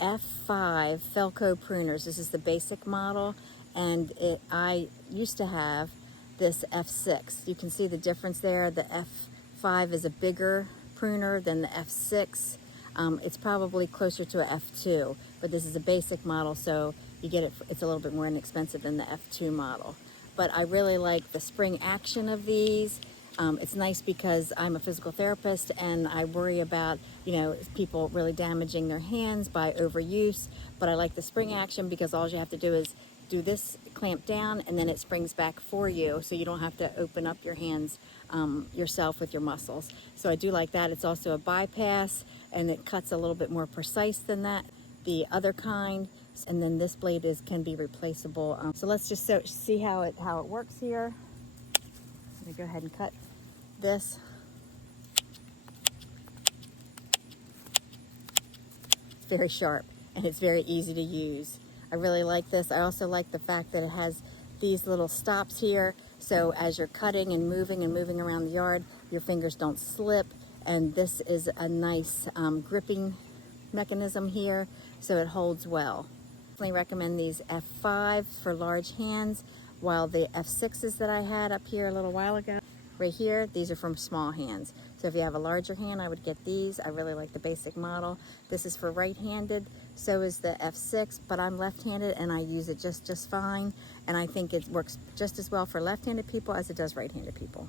F5 Felco Pruners. This is the basic model, and I used to have this F6. You can see the difference there. The F5 is a bigger pruner than the F6. It's probably closer to a F2, but this is a basic model, so you get it. It's a little bit more inexpensive than the F2 model. But I really like the spring action of these. It's nice because I'm a physical therapist and I worry about, people really damaging their hands by overuse. But I like the spring action because all you have to do is do this, clamp down, and then it springs back for you, so you don't have to open up your hands yourself with your muscles. So I do like that. It's also a bypass, and it cuts a little bit more precise than that, the other kind. And then this blade can be replaceable. So let's just see how it works here. Let me go ahead and cut this. It's very sharp and it's very easy to use. I really like this. I also like the fact that it has these little stops here, so as you're cutting and moving around the yard, your fingers don't slip. And this is a nice gripping mechanism here, so it holds well. Definitely recommend these F5 for large hands, while the F6s that I had up here a little while ago, right here, these are from small hands. So if you have a larger hand, I would get these. I really like the basic model. This is for right-handed, so is the F6, but I'm left-handed and I use it just fine. And I think it works just as well for left-handed people as it does right-handed people.